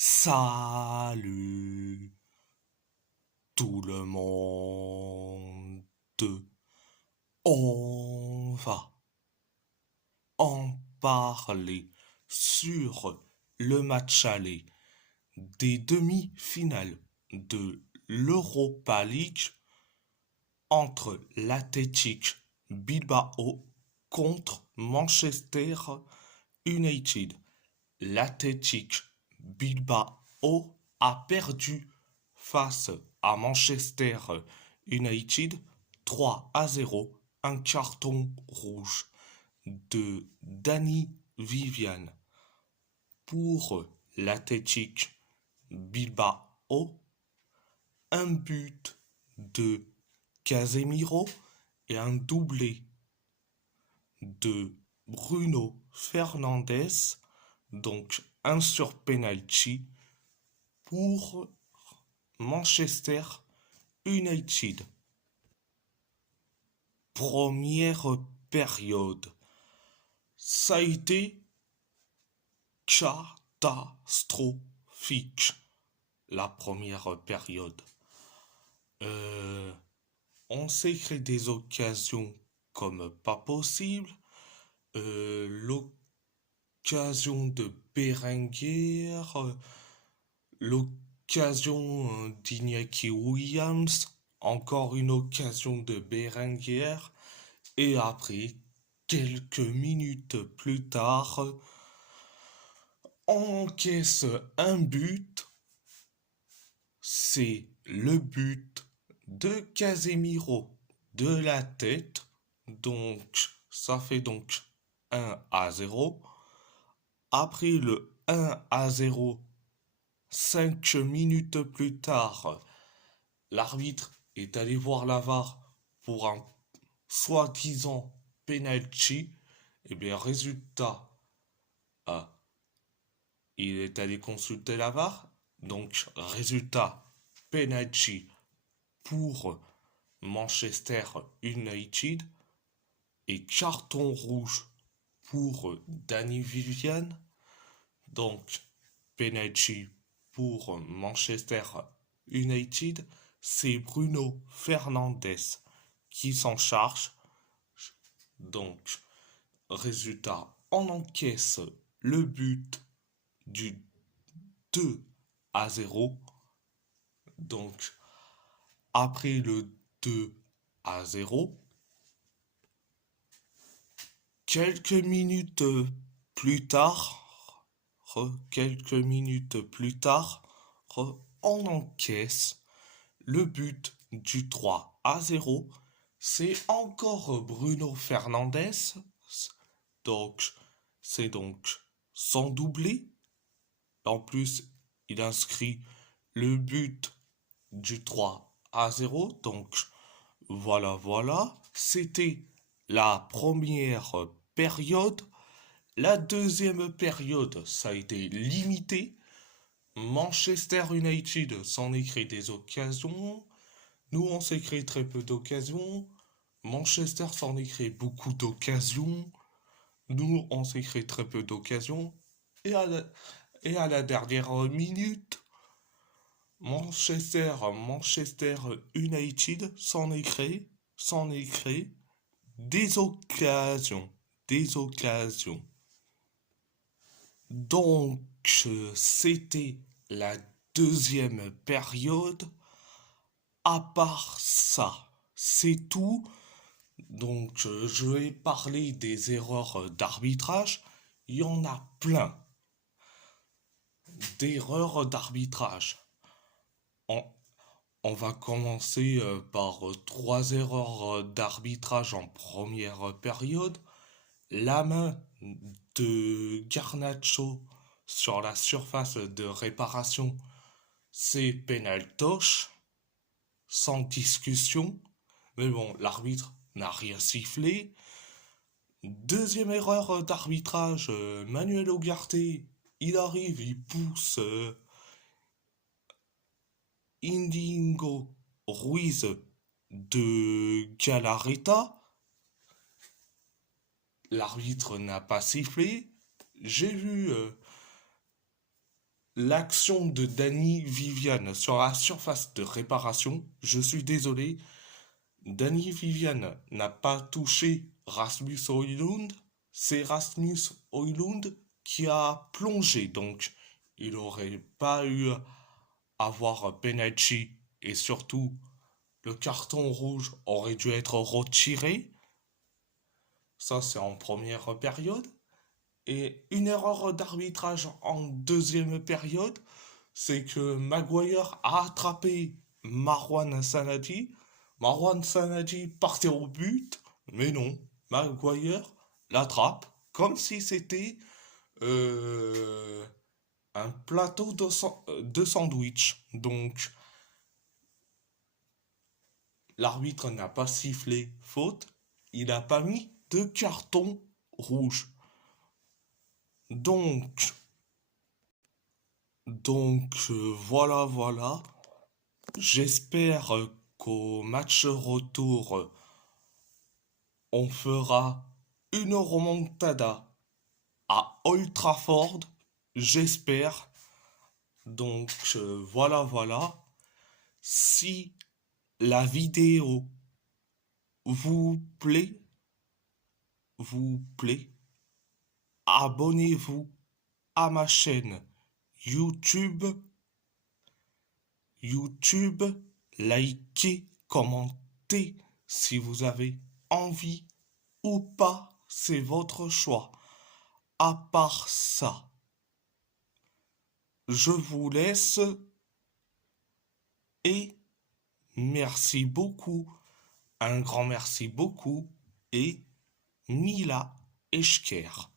Salut tout le monde. On va en parler sur le match aller des demi-finales de l'Europa League entre l'Athletic Bilbao contre Manchester United. L'Athletic Bilbao a perdu face à Manchester United 3-0, un carton rouge de Danny Vivian pour l'Athletic Bilbao, un but de Casemiro et un doublé de Bruno Fernandes, donc un sur penalty pour Manchester United. Première période, ça a été catastrophique. La première période. Euh, on s'est créé des occasions comme pas possible. L'occasion de Berenguer, l'occasion d'Iñaki Williams, encore une occasion de Berenguer, et après, quelques minutes plus tard, on encaisse un but. C'est le but de Casemiro de la tête. Donc, ça fait donc 1-0. Après le 1-0, 5 minutes plus tard, l'arbitre est allé voir la VAR pour un soi-disant penalty. Et bien, résultat, ah, il est allé consulter la VAR. Donc, résultat, penalty pour Manchester United et carton rouge pour Danny Vivian. Donc, penalty pour Manchester United. C'est Bruno Fernandes qui s'en charge. Donc, résultat, on encaisse le but du 2-0. Donc, après le 2-0, quelques minutes plus tard, on encaisse le but du 3-0. C'est encore Bruno Fernandes. Donc, c'est donc son doublé. En plus, il inscrit le but du 3-0. Donc, voilà. C'était la première période. La deuxième période, ça a été limité. Manchester United s'en est créé des occasions. Nous, on s'est créé très peu d'occasions. Manchester s'en est créé beaucoup d'occasions. Nous, on s'est créé très peu d'occasions. Et à la dernière minute, Manchester United s'en est créé des occasions, des occasions. Donc, c'était la deuxième période. À part ça, c'est tout. Donc, je vais parler des erreurs d'arbitrage. Il y en a plein d'erreurs d'arbitrage. On, on va commencer par trois erreurs d'arbitrage en première période. La main de Garnacho sur la surface de réparation, c'est penaltoche, sans discussion. Mais bon, l'arbitre n'a rien sifflé. Deuxième erreur d'arbitrage, Manuel Ugarte, il arrive, il pousse Indigo Ruiz de Galarreta. L'arbitre n'a pas sifflé. J'ai vu l'action de Danny Viviane sur la surface de réparation. Je suis désolé, Danny Viviane n'a pas touché Rasmus Højlund. C'est Rasmus Højlund qui a plongé, donc il n'aurait pas eu à avoir penalty et surtout le carton rouge aurait dû être retiré. Ça, c'est en première période. Et une erreur d'arbitrage en deuxième période, c'est que Maguire a attrapé Marwan Sanadi. Marwan Sanadi partait au but, mais non, Maguire l'attrape comme si c'était euh, un plateau de sandwich. Donc, l'arbitre n'a pas sifflé faute, il n'a pas mis de carton rouge. Donc, voilà, voilà. J'espère qu'au match retour, on fera une remontada à Old Trafford. J'espère. Donc, voilà, voilà. Si la vidéo vous plaît, abonnez-vous à ma chaîne YouTube. YouTube, likez, commentez si vous avez envie ou pas, c'est votre choix. À part ça, je vous laisse et merci beaucoup, un grand merci beaucoup et Mila Eschker.